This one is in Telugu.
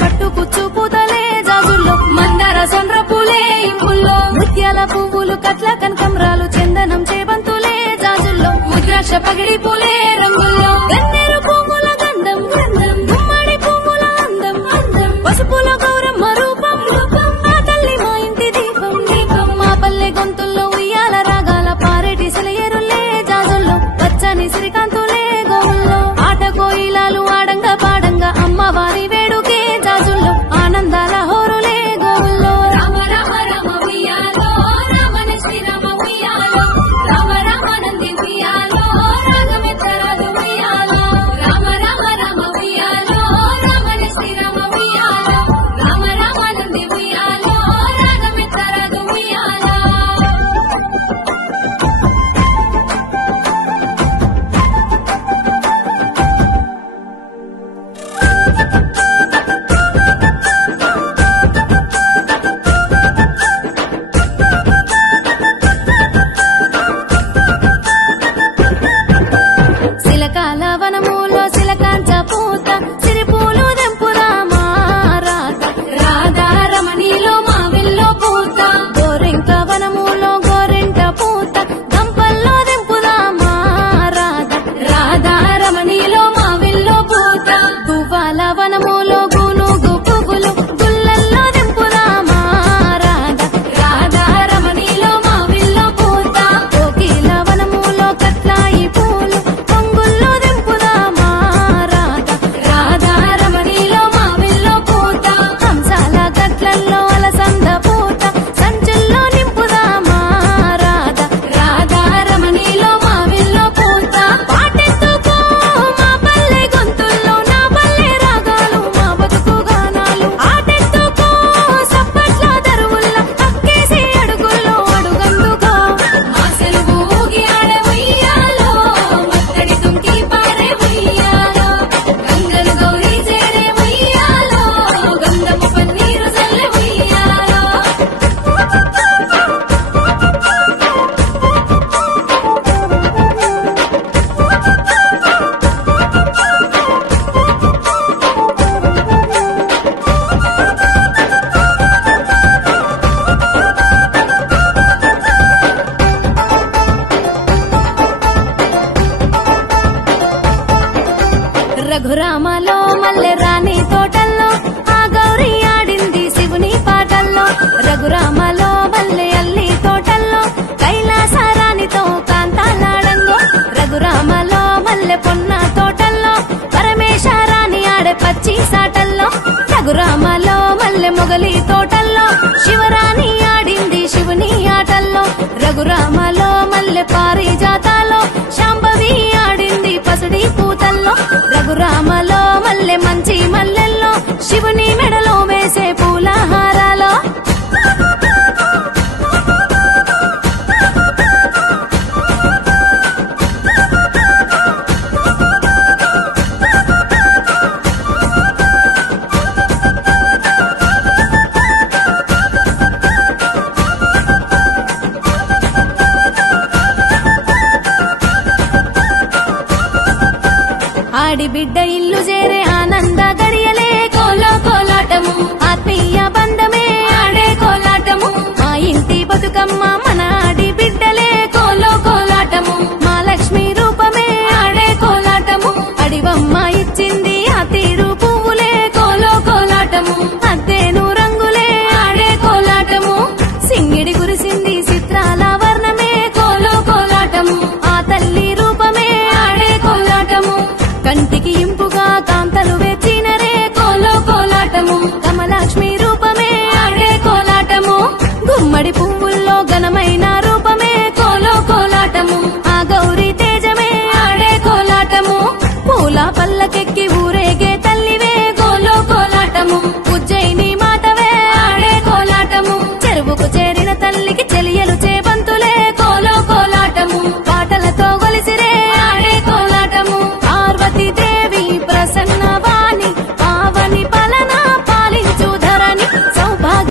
పట్టు కుచ్చు పూతలే జాజుల్లో మందార సొండ్ర పూలే ఇంపుల్లో ముత్యాల పువ్వులు కట్ల కనకంరాలు చందనం చేబంతులే జాజుల్లో ముద్రాక్ష పగిడి పూలే రంగుల్లో గన్నేరు పువ్వుల గంధం గంధం గుమ్మడి పువ్వుల అందం అందం పసుపుల గౌరమ్మ రూపం రూపం మా తల్లి మా ఇంటి దీపం దీపం మా పల్లె గొంతుల్లో ఉయ్యాల రాగాల పారేటి సెలయేరులే జాజుల్లో పచ్చని శ్రీకాంతులే గోవుల్లో ఆట కోయిలాలు ఆడంగా పాడంగా అమ్మవారి వేడుకే జాజుల్లో ఆనందాల హోరులే గోవుల్లో రామ రామ రామ ఉయ్యాలో రామన శ్రీరామ ఉయ్యాలో రామ రామ నంది ఉయ్యాలో రాగమెత్తరాదు ఉయ్యాలో రామ రామ రామ ఉయ్యాలో రామన శ్రీరామ ఉయ్యాలో రామ రామ నంది ఉయ్యాలో రాగమెత్తరాదు ఉయ్యాలో శిలకాల వనములో శిలకాంచ పూత సిరిపూలు దెంపుదామా రాధ రాధా రమణిలో మావిల్లో పూత గోరింక వనములో గోరింట పూత గంపల్లో దెంపుదామా రాధ రాధా రమణిలో మావిల్లో పూత పువ్వాల వనములో గునుగు పువ్వులు గుల్లల్లో దెంపుదామా రాధ రాధా రమణిలో మావిల్లో పూత కోకిల వనములో కట్లాయి పూలు పొంగుల్లో దెంపుదామా రాధ రాధా రమణిలో మావిల్లో పూత హంసాల గట్లల్లో అలసంద పూత సంచుల్లో నింపుదామా రాధ రాధా రమణిలో మావిల్లో పూత పాటెత్తుకో మా పల్లె గొంతుల్లో నా పల్లె రాగాలు మా బతుకు గానాలు ఆటెత్తుకో సప్పట్ల దరువుల్లో అక్కేసి అడుగుల్లో అడుగందుకో మా సెలువు ఊగి ఆడే ఉయ్యాలో మత్తడి తుంకి పారే ఉయ్యాలో గంగలు గౌరీ చేరే ఉయ్యాలో గంధపు పన్నీరు చల్లె ఉయ్యాలో రఘురామలో మల్లె రాణి తోటల్లో ఆ గౌరీ ఆడింది శివుని పాటల్లో రఘురామలో మల్లె అల్లి తోటల్లో కైలాస రాణితో కాంతాలాడంగో రఘురామలో మల్లె పొన్న తోటల్లో పరమేశ రాణి ఆడే పచ్చి సాటల్లో రఘురామలో మల్లె మొగలి తోటల్లో శివరాణి ఆడింది శివుని ఆటల్లో రఘురామలో మల్లె పారిజాతాలో శాంభవి ఆడింది పసుడి పూతల్లో రఘురామలో మల్లె మంచి మల్లెల్లో శివుని మెడలో వేసే పూల హారాలో ఆడి బిడ్డ ఇల్లు చేరే ఆనంద గడియలే కోలో కోలాటము ఆత్మీయ బంధమే ఆడే కోలాటము మా ఇంటి బతుకమ్మ